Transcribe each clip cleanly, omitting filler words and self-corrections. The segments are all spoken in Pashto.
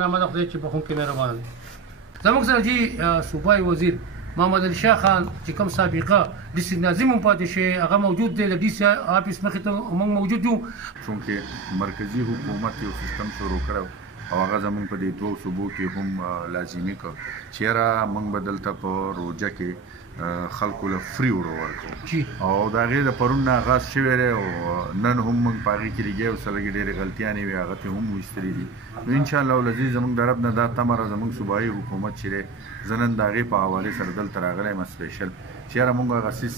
نامه د خدای چې په خون کې مهربان دی. زموږ سره جی صوبایي وزیر محمد علي شاه خان چې کوم سابقه ډسټرکټ ناظم هم پاتې شي هغه موجود دی. د ډي سي آفیس مخې ته موږ موجود یو. چونکې مرکزي حکومت یو سیستم شروع کړی او هغه زموږ په دې دوو صوبو کې هم لازمي کړ چې یاره موږ به دلته په روژه کې خلکو له فري وړو ورکړو او د هغې د پرون نه آغاز شوی دی او نن هم موږ په هغې کې لګیا یو څه لږې ډېرې غلطیانې وې هغه ته هم وایستلي دي. نو انشاءالله العزیز زموږ د رب نه دا تمه ده زموږ صوبایي حکومت چې دی زه نن د هغې په حوالې سره دلته راغلی یم سپیشل چې یاره موږ هغه څیز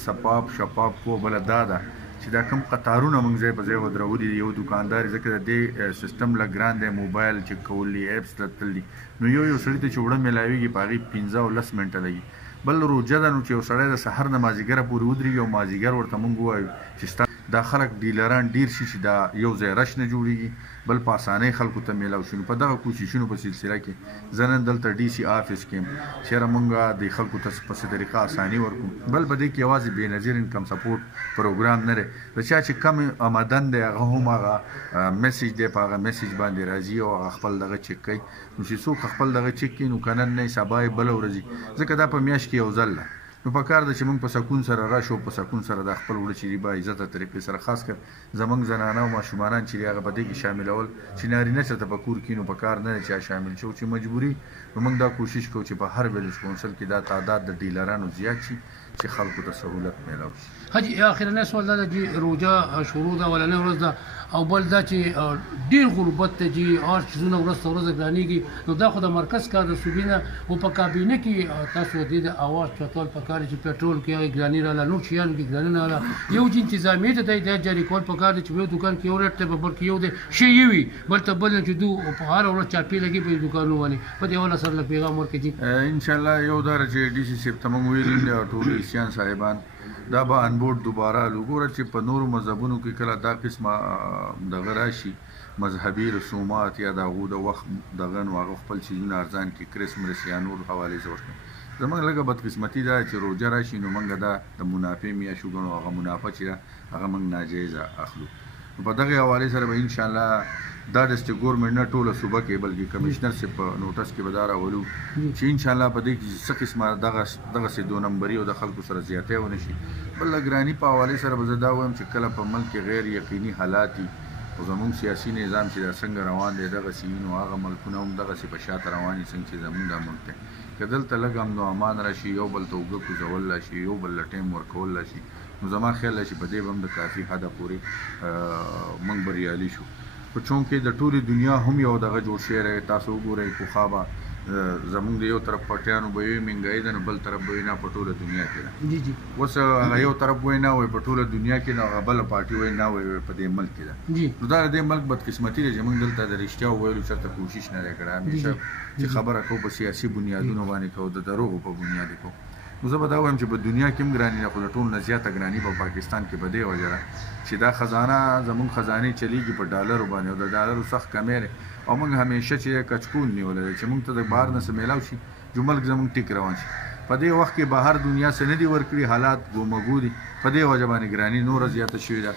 شفاف کړو. بله دا ده چې دا کوم قطارونه موږ ځای په ځای ودرولي دي. یو دوکاندار ځکه د دې سیستم لږ ګران دی، موبایل چک کول دي، ایپس تلل دي، نو یو سړي ته چې وړه میلاویږي په هغې 15 او 10 منټه لګي. بل روژه ده نو چې یو سړی د سحر نه مازدیګره پورې ودرېږي او مازدیګر ورته موږ ووایو چې ستا دا خلک ډیلران ډېر شي چې دا یو ځای رش نه جوړېږي، بل په اسانۍ خلکو ته میلاو شي. نو په دغه کوششونو په سلسله کې زه نن دلته ډي سي آفیس کې یم چې یاره موږ د خلکو ته په څه طریقه اساني ورکړو. بل په دې کې یوازې بېنظیر انکم سپورټ پروګرام نه دی، د چا چې کم آمدن دی هغه هم هغه میسج دی، په هغه میسج باندې راځي او هغه خپل دغه چک کوي. نو چې څوک خپل دغه چک کوي نو که نن نه سبا یې بله ورځ ځکه دا په میاشت کې یو ځل ده. نو په کار ده چې موږ په سکون سره راشو، په سکون سره د خپل وړه چې دي با عزته طریقې سره خاص کر زموږ زنانه او ماشومانان چې دي هغه په دې کې شاملول چې نارینه چېرته په کور کې نو په کار نه دی چې شامل شو چې مجبوري. نو موږ دا کوشش کوو چې په هر ویلج کونسل کې دا تعداد د ډیلرانو زیات شي چې خلکو ته سهولت میلاو شي. حاجي اخرنی سوال دا چې روژه شروع ده ولنۍ ورځ ده او بل دا چې ډېر غربت ته جي هر چیزونه ورځ ته ورځ ګرانېږي. نو دا خو د مرکز کار د صوبې نه او په کابینه کې تاسو دې د اواز چتول پکار چې پټرول کې هغې ګراني راغله، نور شیانو کې ګراني نه راغله. یو چې انتظامیې ته دی دا جاري کول پکار دی چې په یو دوکان کې یو ریټ دی، په بل کې یو دی شی یې وي، بل ته بل نه چې دو په هره ورځ چاپې لګي په دوکانونو باندې. په دې حواله سره لږ پیغام ورکړئ جي. انشاءالله یو دا چې ډي سي صاحب ته موږ ویلي دي او ټول ریسیان صاحبان دا به انبورډ دوباره وګوره چې په نورو مذهبونو کې کله دا قسمه دغه راشي مذهبي رسومات یا د هغو د وخت دغه نو هغه خپل چیزونه ارزان کړي کرسمس یا نور حوالې زه ورکړم. زموږ لږه بدقسمتي ده چې روژه راشي نو موږ دا د منافع میاشت وګڼو، هغه منافع چې ده هغه موږ ناجایزه اخلو. نو په دغې حوالې سره به انشاءالله دا ډسټرکټ ګورنمنټ نه ټوله صوبه کې بلکې کمشنر صاحب په نوټس کې به دا راولو چې انشاءالله په دې کې څه قسمه دغسې دو نمبري او د خلکو سره زیاتی ونه شي. بل د ګراني په حوالې سره به زه دا وایم چې کله په ملک کې غیر یقیني حالات دي او زموږ سیاسي نظام چې دا څنګه روان دی دغسې وي نو هغه ملکونه هم دغسې په شاته روان دي څنګه چې زموږ دا ملک دی. که دلته لږ امن و امان راشي، یو بل ته اوږه کوزول راشي، یو بل له ټایم ورکول راشي، نو زما خیال دی چې په دې به هم د کافي حده پورې موږ بریالي شو. په چونکې د ټولې دنیا هم یو دغه جوړ شوی دی. تاسو وګورئ پخوا به زموږ د یو طرف پټیانو به وي مهنګایي ده نو بل طرف به وي نه په ټوله دنیا کې ده. اوس هغه یو طرف وایي نه وایي په ټوله دنیا کې ده، هغه بله پارټي وایي نه وایي په دې ملک کې ده. نو دا د دې ملک بدقسمتي ده چې موږ دلته د رښتیا وویلو چېرته کوشش نه دی کړی. همیشه چې خبره کوو په سیاسي بنیادونو باندې کوو، د دروغو په بنیاد یې کوو. نو زه به دا وایم چې په دنیا کې هم ګراني ده خو د ټول نه زیاته ګراني په پاکستان کې په دې وجه ده چې دا خزانه زموږ خزانې چلیږي په ډالرو باندې او د ډالرو سخت کمی دی او موږ همیشه چې کچکول نیولی دی چې موږ ته د بهر نه څه میلاو شي جو ملک زموږ ټیک روان شي. په دې وخت کې بهر دنیا څه نه دي ورکړي، حالات ګومګو دي، په دې وجه باندې ګراني نوره زیاته شوې ده.